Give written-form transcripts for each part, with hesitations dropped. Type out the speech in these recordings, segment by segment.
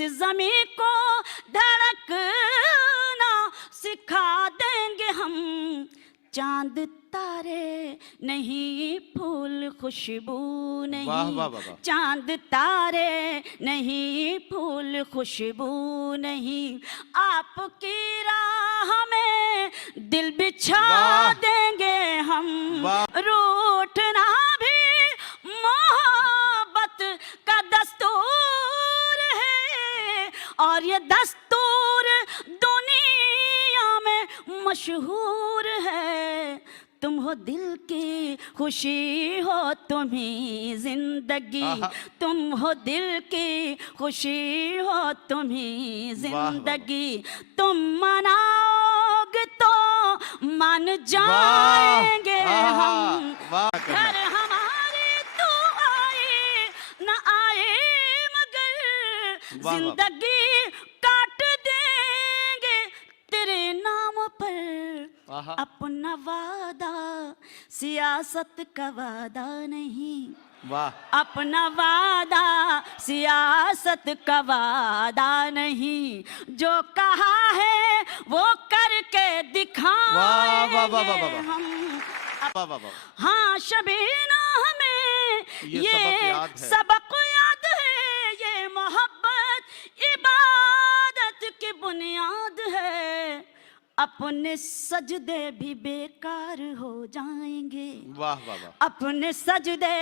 इस ज़मीं को धड़कना सिखा देंगे हम। चांद तारे नहीं, फूल खुशबू नहीं। वाह वाह वाह। चांद तारे नहीं, फूल खुशबू नहीं। आपकी राह में दिल बिछा देंगे हम। रूठना भी मोहब्बत का दस्तूर है, और ये दस्तूर दुनिया में मशहूर है। तुम हो दिल की खुशी, हो तुम्ही जिंदगी। तुम हो दिल की खुशी, हो तुम्ही जिंदगी। तुम मनाओगे तो मान जाएंगे हम। घर हमारे तो आए न आए, मगर जिंदगी काट देंगे तेरे नाम पर। अपना वादा सियासत का वादा नहीं। वाह। अपना वादा सियासत का वादा नहीं। जो कहा है वो करके दिखाएंगे हम। हाँ शबीना, हमें ये सबक याद है। ये मोहब्बत इबादत की बुनियाद है। अपने सजदे भी बेकार हो जाएंगे। वाह वाह वाह। अपने सजदे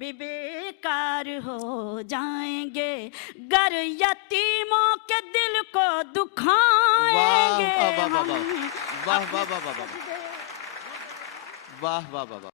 भी बेकार हो जाएंगे, गर यतीमों के दिल को दुखाएंगे हम। वाह वाह वाह वाह वाह वाह वाह वाह वाह वाह।